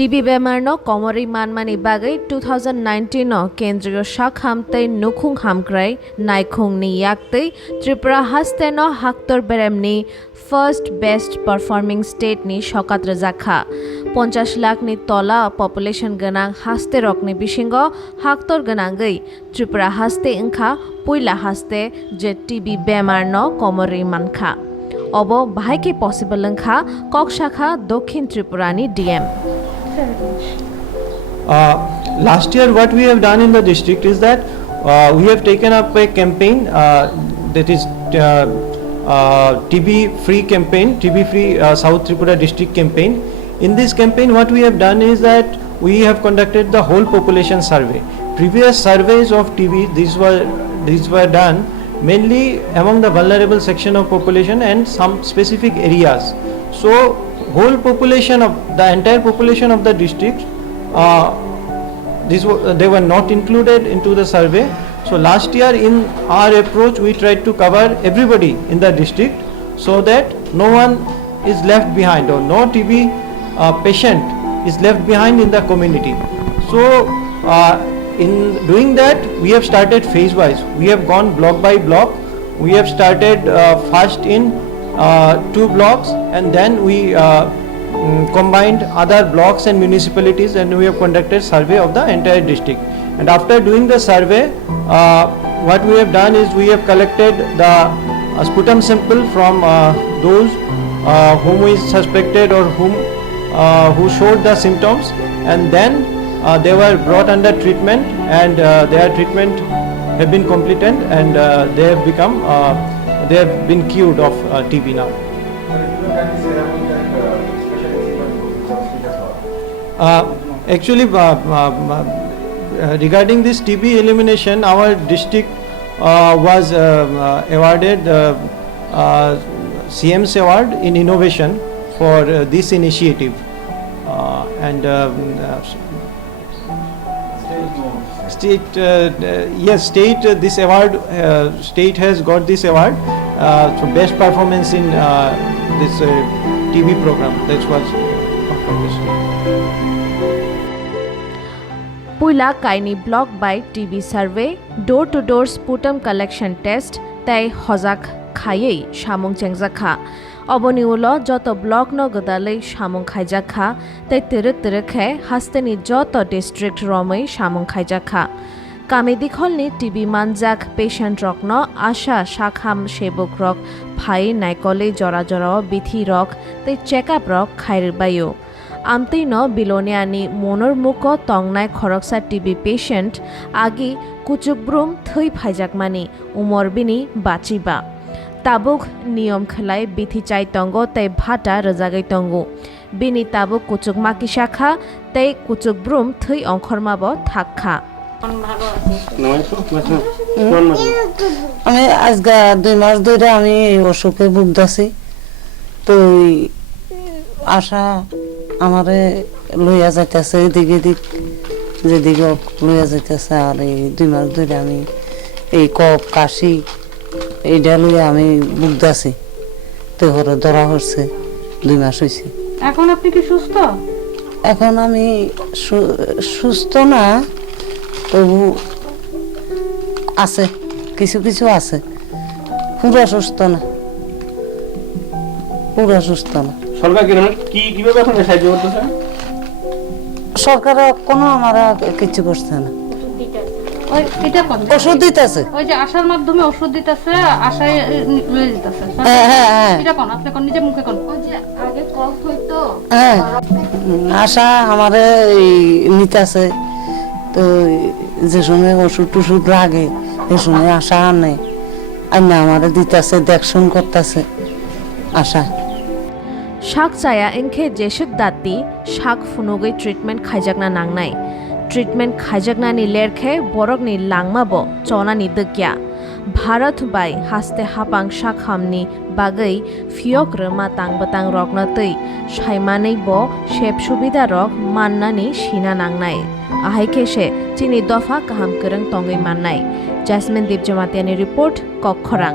TB বেমারनो कमरी मानमानि बागै 2019 केन्द्रीय शाख हामतै नुखुं हामग्राय नायखुंनि याक्तै त्रिपुरा हास्तेनो हाक्तर बेरेमनि फर्स्ट बेस्ट परफॉर्मिंग स्टेटनि सकात्र जाखा 50 लाखनि तला पपुलेशन गोनां हास्ते रकनि बिसिंगो हाक्तर गोनांगै त्रिपुरा हास्ते इंखा पुइला हास्ते जे टिबि बेमारनो कमरी मानखा अब बाहायके पसिबल इंखा कक्शाखा दक्षिण त्रिपुरानि DM Last year what we have done in the district is that we have taken up a campaign that is TB free campaign, TB free South Tripura district campaign. In this campaign what we have done is that we have conducted the whole population survey. Previous surveys of TB these were done mainly among the vulnerable section of population and some specific areas. So whole population of the entire population of the district they were not included into the survey. So last year in our approach we tried to cover everybody in the district so that no one is left behind or no TB patient is left behind in the community. So in doing that we have started phase wise. We have gone block by block. We have started first in 2 blocks and then we combined other blocks and municipalities and we have conducted survey of the entire district. And after doing the survey what we have done is we have collected the sputum sample from those whom is suspected or who showed the symptoms, and then they were brought under treatment and their treatment have been completed and they have been cured of TB now. Actually, regarding this TB elimination, our district was awarded CM's award in innovation for this initiative, and state this award state has got this award for best performance in this TB program. That was accomplished. पुइला काइनी block by TB survey door to door sputum collection test तै हजाक खायै सामुं चेंगजाखा अबनि उलो जत block न गदालै सामुं खाइजाखा तै तिरक तिरखे हास्तेनि जत district रमै सामुं खाइजाखा कामेदिखलनि TB मानजाक patient रकनो आशा शाखाम सेबक रक phi नाइकले जरा जरा बिथि रक तै चेकअप रक खाइरबायो आमतैनो बिलोनियानि मनोरमुख तंगनाय खरकसा टीबी पेशेंट आगि कुचुकब्रुम थै फाइजाकमानि उमरबिनि बाचिबा ताबुक नियम खलाय बिथि चाइ तंगो तै भाटा रजागै तंगो बिनि ताबुक कुचुकमाकि शाखा तै कुचुकब्रुम थै अंखरमाबो थाखा আমি আজকে 2 মাস ধরে আমি অসুখে ভুগতাছি তো আশা আমারে লইয়া যাইতেছে এদিকে যেদিকে লইয়া যাইতেছে আর এই 2 মাস ধরে আমি এই কফ কাশি এইটা লইয়া আমি ভুগতাছি তো হরে ধরা হচ্ছে 2 মাস হয়েছে। এখন আপনি কি সুস্থ? এখন আমি সুস্থ না, তবু আছে কিছু কিছু আছে, পুরা সুস্থ না, পুরা সুস্থ না। সরকার কিভাবে আপনাকে সাহায্য করতেছে? সরকার কোনো আমার কিছু করছে না। ওই এটা কোন ওষুধ দিতেছে, ওই যে আশার মাধ্যমে ওষুধ দিতেছে, আশায় লয়ে দিতেছে। হ্যাঁ এটা কোন আপনি কোন নিজে মুখে কোন? ওই যে আগে কফ হইতো হ্যাঁ আশা আমারে নিতেছে, তো যে সময় ওষুধ টুষুধ লাগে সে সময় আশা আনে আইনা আমারে দিতেছে, দেখশন করতেছে আশা। শাক চায়া এনখে जेशक दाती शाक फुनुगै ट्रिटमेंट खाइजाकना नांनाय ट्रिटमेंट खाइजाकनानि लेरखे बरकनि लांमाबो चनानि दक्या भारत बाय हास्ते हापां शाखामनि बागै फियक रमा तांबतां रकनतै साइमानै ब शेप सुबिदा रक माननानि सिना नांनाय आहायखेसे चिनि दफा गाहाम करं तंगै माननाय। जैस्मिन दीपजमातियानि रिपोर्ट कक्खरां।